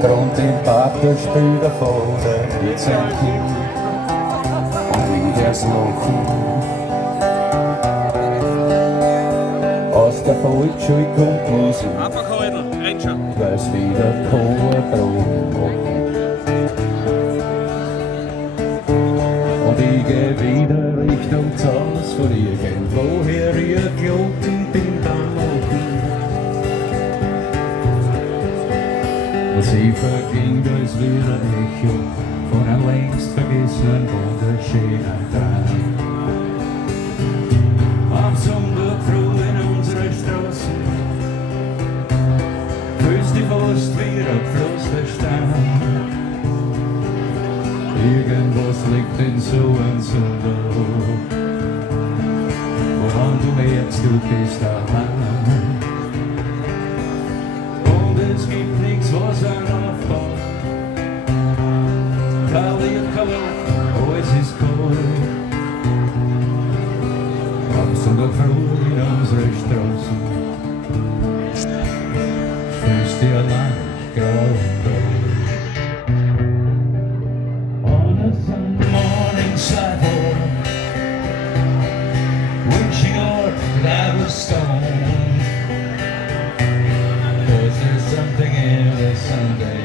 Grund im Park, der spielt der Vater mit seinem Kind. Und wie das Lachen aus der Volksschule kommt Musik, Einfach halten, reinschauen. weil's wieder Chorproben machen. Und ich geh wieder Richtung Haus von irgendwoher ihr Glocken bin am Machen. Und sie verklingt als wieder Echo von einem längst vergessenen wunderschönen Traum. Am Sonntag früh in unserer Straße fühlst dich fast wie ein Flussverstand. Irgendwas liegt in so einem Sonntag, woran du merkst, du bist allein. Und es gibt nichts, was einen aufbaut. Verliert kein Luft, alles ist kalt. Am Sonntag früh in unserer Straße fühlst dich allein, grau und grau. I was stoned, 'cause there's something every Sunday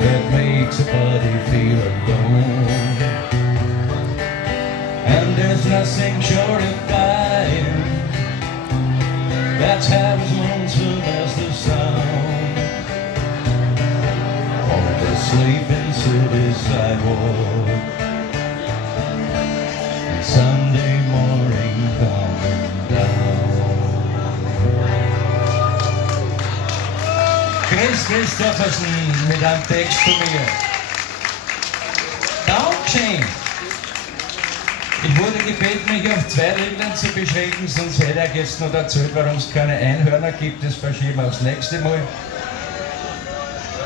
that makes a body feel alone. And there's nothing short of dying that's half as lonesome as the sound on the sleeping city sidewalk. And Sunday morning coming down. Chris Christophersen mit einem Text von mir. Dankeschön! Ich wurde gebeten, mich auf 2 Regeln zu beschränken, sonst hätte er jetzt noch erzählt, warum es keine Einhörner gibt. Das verschieben wir aufs nächste Mal.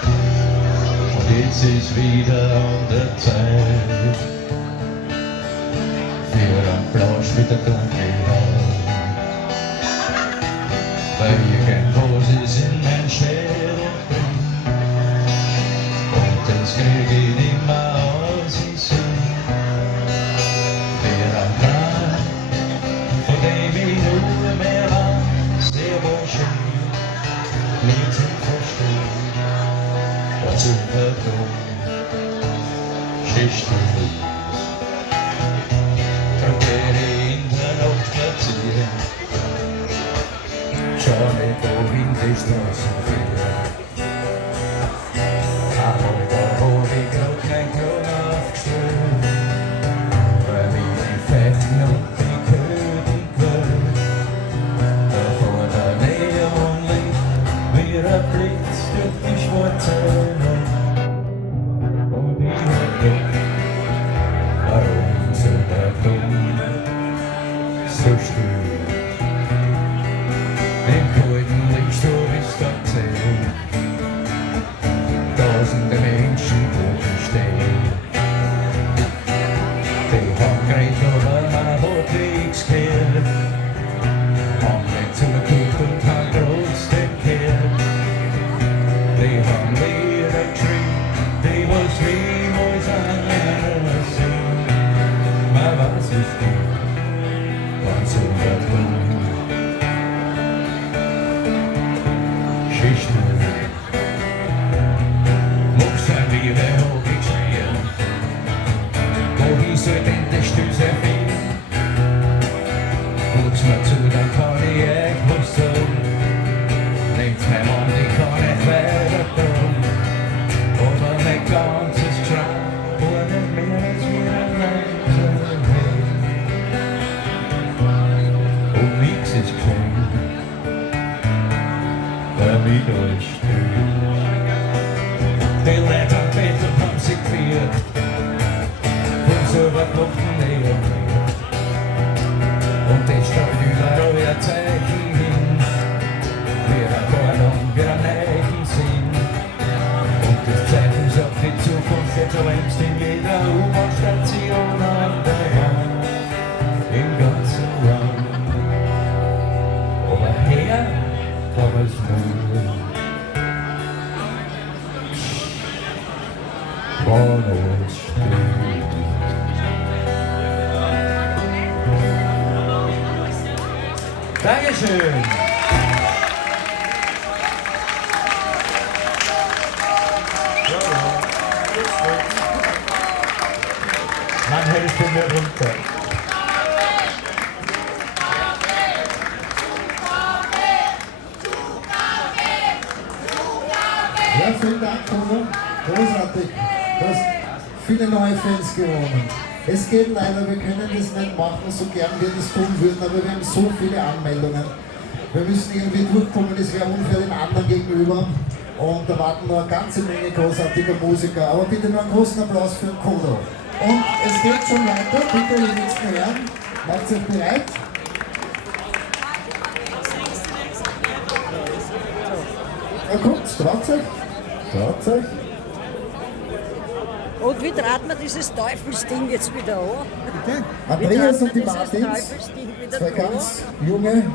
Und jetzt ist wieder an der Zeit für einen Plausch mit der Dunkelheit. Weil irgendwas ist in mein Schädel drin und das krieg ich nicht mehr aus dem Sinn. Für ein Traum, von dem ich nur mehr weiß, der war schön, nicht zum Verstehen, war zu verdammt, Schichten. Schau nicht, wohin die Straßen führen. Aber da hab ich grad kein Kron aufgestellt, weil mich die Fechten und die König will. Da vor der Neonlicht wie ein Blitz durch die schwarze Nacht. Und ich hab gedacht, warum sind wir dumm so still? Im kalten Licht hab ich's erzählt, tausende Menschen oben stehen. Die haben geredet, aber man hat nichts gehört. Haben nicht zugeguckt und haben trotzdem gehört. Die haben Lieder geschrien, die was niemals einer singt. Man weiß es nicht, wann so der Blumen Schichten. Muss sein Liebe hab ich geschrien, wohin soll denn der Stöße fehlen? Guck's mir zu, dann kann ich echt was sagen. Nehmt's mir an, ich kann nicht weiter tun. Aber mein ganzes Traum war nicht mehr als mir allein zu reden. Und nix ist geschehen, damit euch stößt. Die Leute am Bett haben sich geführt und selber kochten näher mehr. Und die stellt überall ihr Zeichen hin, wir Warnung, wir neuen Sinn. Und das Zeichen sagt, die Zukunft wird schon längst in jeder U-Bahn-Station an der Hand, im ganzen Land. Aber her kann es nur vorne stehen. Dankeschön. Man hält den mir runter. Ja, vielen Dank, Bruno. Großartig. Du hast viele neue Fans gewonnen. Es geht leider, wir können das nicht machen, so gern wir das tun würden, aber wir haben so viele Anmeldungen. Wir müssen irgendwie durchkommen, das wäre unfair den anderen gegenüber. Und da warten noch eine ganze Menge großartiger Musiker. Aber bitte nur einen großen Applaus für den Kodo. Und es geht schon weiter, bitte die nächsten Herren, macht euch bereit. Na kommt, traut euch. Traut euch. Und wie trat man dieses Teufelsding jetzt wieder an? Andreas und die Wie trat man Martins, dieses Teufelsding wieder zwei an? ganz junge